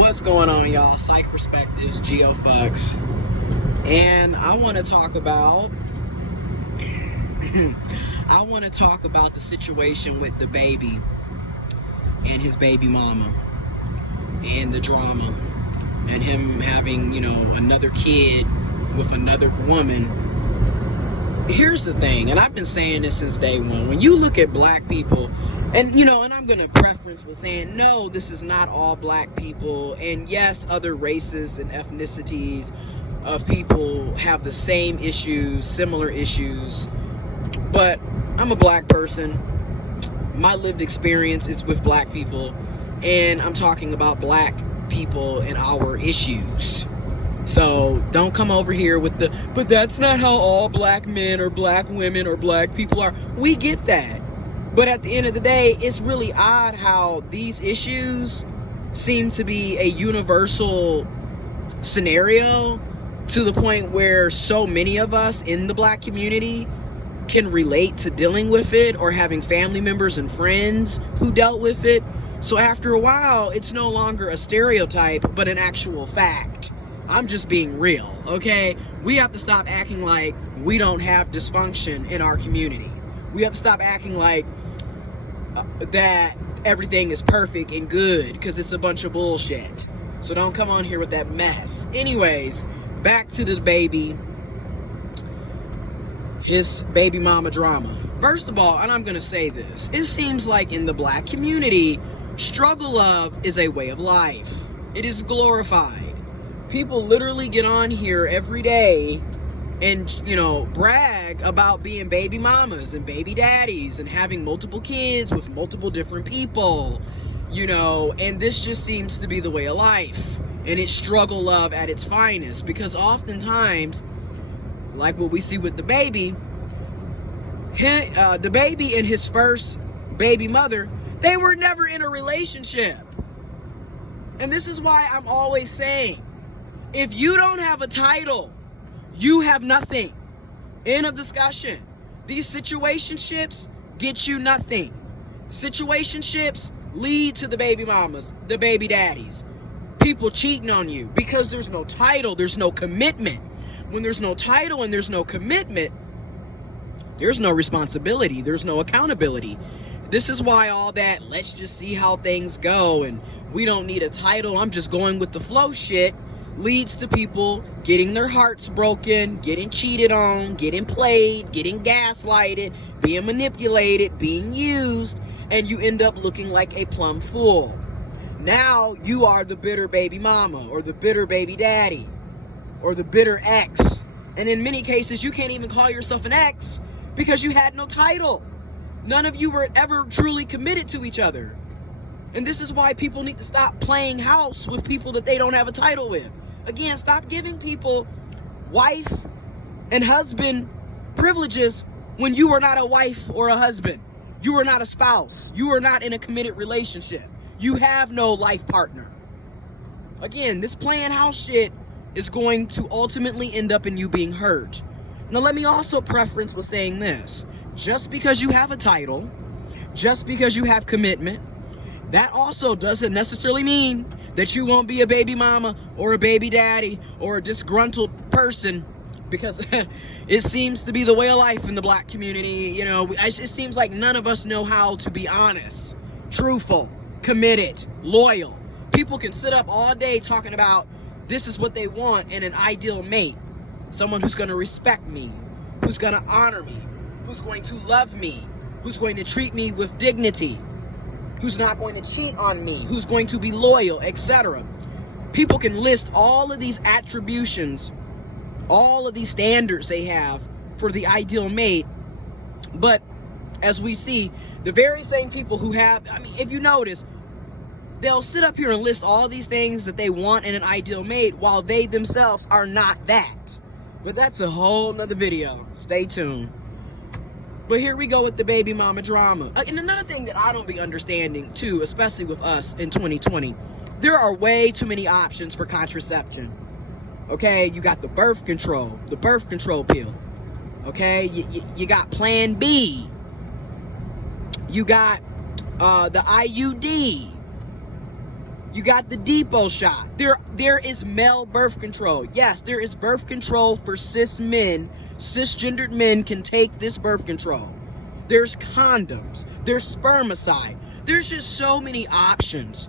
What's going on, y'all? Psych Perspectives, folx, and I want to talk about the situation with DaBaby and his baby mama and the drama and him having, another kid with another woman. Here's the thing, and I've been saying this since day one. When you look at black people, and I'm going to preference with saying, no, this is not all black people. And yes, other races and ethnicities of people have the same issues, similar issues. But I'm a black person. My lived experience is with black people. And I'm talking about black people and our issues. So don't come over here with but that's not how all black men or black women or black people are. We get that. But at the end of the day, it's really odd how these issues seem to be a universal scenario to the point where so many of us in the black community can relate to dealing with it or having family members and friends who dealt with it. So after a while, it's no longer a stereotype, but an actual fact. I'm just being real, okay? We have to stop acting like we don't have dysfunction in our community. We have to stop acting like that everything is perfect and good, because it's a bunch of bullshit. So don't come on here with that mess. Anyways, back to DaBaby, his baby mama drama. First of all, and I'm going to say this, it seems like in the black community, struggle love is a way of life. It is glorified. People literally get on here every day and, brag about being baby mamas and baby daddies and having multiple kids with multiple different people, and this just seems to be the way of life. And it's struggle love at its finest, because oftentimes, like what we see with DaBaby, DaBaby and his first baby mother, they were never in a relationship. And this is why I'm always saying, if you don't have a title, you have nothing. End of discussion. These situationships get you nothing. Situationships lead to the baby mamas, the baby daddies. People cheating on you because there's no title, there's no commitment. When there's no title and there's no commitment, there's no responsibility, there's no accountability. This is why all that, let's just see how things go, and we don't need a title, I'm just going with the flow shit, leads to people getting their hearts broken, getting cheated on, getting played, getting gaslighted, being manipulated, being used, and you end up looking like a plumb fool. Now you are the bitter baby mama, or the bitter baby daddy, or the bitter ex. And in many cases, you can't even call yourself an ex because you had no title. None of you were ever truly committed to each other. And this is why people need to stop playing house with people that they don't have a title with. Again, stop giving people wife and husband privileges when you are not a wife or a husband. You are not a spouse. You are not in a committed relationship. You have no life partner. Again, this playing house shit is going to ultimately end up in you being hurt. Now, let me also preference with saying this. Just because you have a title, just because you have commitment, that also doesn't necessarily mean that you won't be a baby mama or a baby daddy or a disgruntled person, because it seems to be the way of life in the black community. It seems like none of us know how to be honest, truthful, committed, loyal. People can sit up all day talking about this is what they want in an ideal mate. Someone who's going to respect me, who's going to honor me, who's going to love me, who's going to treat me with dignity, who's not going to cheat on me, who's going to be loyal, etc. People can list all of these attributions, all of these standards they have for the ideal mate. But as we see, the very same people who have, if you notice, they'll sit up here and list all these things that they want in an ideal mate while they themselves are not that. But that's a whole nother video. Stay tuned. But here we go with the baby mama drama. And another thing that I don't be understanding too, especially with us in 2020, there are way too many options for contraception. Okay, you got the birth control pill. Okay, you got Plan B. You got the IUD. You got the depot shot. There is male birth control. Yes, there is birth control for cis men. Cisgendered men can take this birth control. There's condoms. There's spermicide. There's just so many options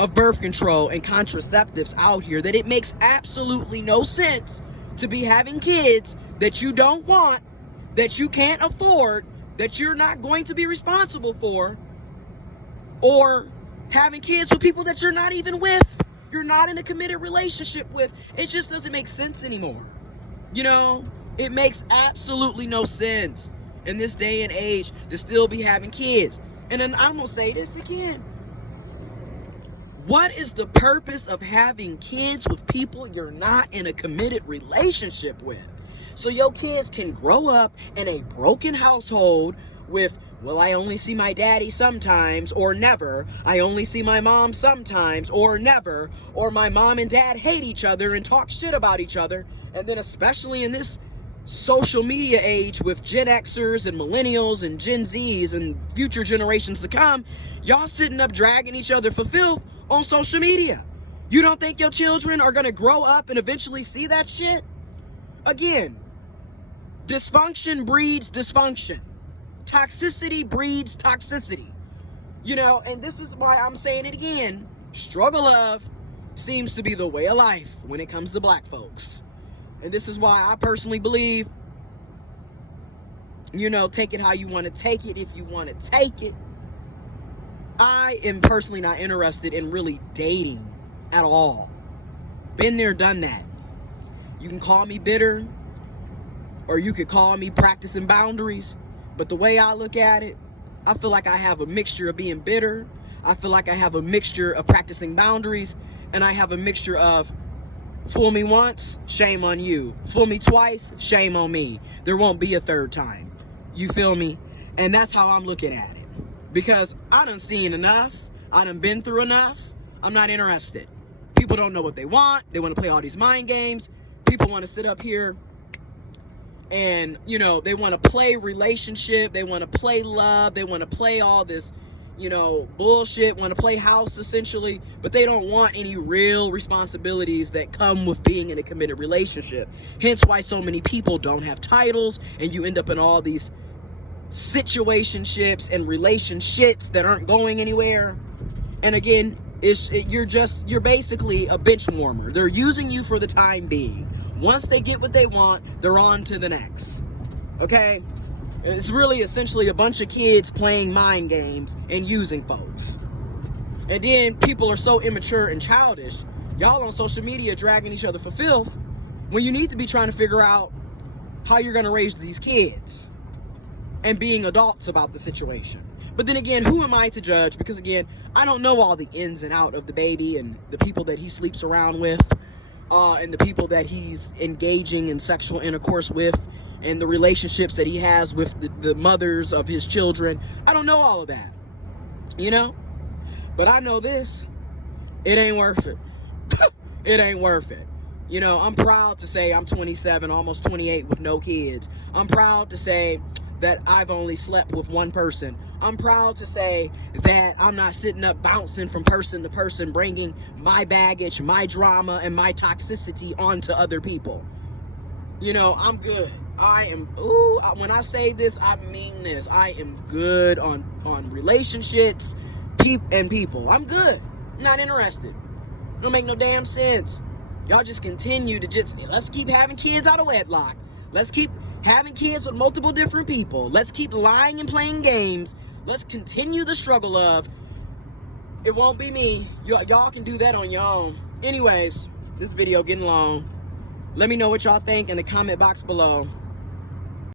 of birth control and contraceptives out here that it makes absolutely no sense to be having kids that you don't want, that you can't afford, that you're not going to be responsible for, or having kids with people that you're not even with, you're not in a committed relationship with. It just doesn't make sense anymore. You know, it makes absolutely no sense in this day and age to still be having kids. And then I'm gonna say this again. What is the purpose of having kids with people you're not in a committed relationship with? So your kids can grow up in a broken household with, well, I only see my daddy sometimes or never. I only see my mom sometimes or never. Or my mom and dad hate each other and talk shit about each other. And then especially in this social media age with Gen Xers and millennials and Gen Zs and future generations to come, y'all sitting up dragging each other for filth on social media. You don't think your children are going to grow up and eventually see that shit? Again, dysfunction breeds dysfunction. Toxicity breeds toxicity. You know, and this is why I'm saying it again. Struggle love seems to be the way of life when it comes to black folks. And this is why I personally believe, you know, take it how you want to take it if you want to take it. I am personally not interested in really dating at all. Been there, done that. You can call me bitter, or you could call me practicing boundaries. But the way I look at it, I feel like I have a mixture of being bitter. I feel like I have a mixture of practicing boundaries. And I have a mixture of fool me once, shame on you. Fool me twice, shame on me. There won't be a third time. You feel me? And that's how I'm looking at it. Because I done seen enough. I done been through enough. I'm not interested. People don't know what they want. They want to play all these mind games. People want to sit up here and, you know, they want to play relationship. They want to play love. They want to play all this, you know, bullshit. Want to play house, essentially. But they don't want any real responsibilities that come with being in a committed relationship. Hence why so many people don't have titles. And you end up in all these situationships and relationships that aren't going anywhere. And again, you're basically a bench warmer. They're using you for the time being. Once they get what they want, they're on to the next. Okay? It's really essentially a bunch of kids playing mind games and using folks. And then people are so immature and childish. Y'all on social media dragging each other for filth when you need to be trying to figure out how you're going to raise these kids and being adults about the situation. But then again, who am I to judge? Because again, I don't know all the ins and out of DaBaby and the people that he sleeps around with, and the people that he's engaging in sexual intercourse with, and the relationships that he has with the mothers of his children. I don't know all of that, you know? But I know this, it ain't worth it. It ain't worth it. You know, I'm proud to say I'm 27, almost 28 with no kids. I'm proud to say that I've only slept with one person. I'm proud to say that I'm not sitting up bouncing from person to person, bringing my baggage, my drama, and my toxicity onto other people. You know, I'm good. When I say this, I mean this. I am good on relationships, people. I'm good. I'm not interested. Don't make no damn sense. Y'all just continue to let's keep having kids out of wedlock. Let's keep having kids with multiple different people. Let's keep lying and playing games. Let's continue the struggle of, it won't be me. Y'all can do that on your own. Anyways, this video getting long. Let me know what y'all think in the comment box below.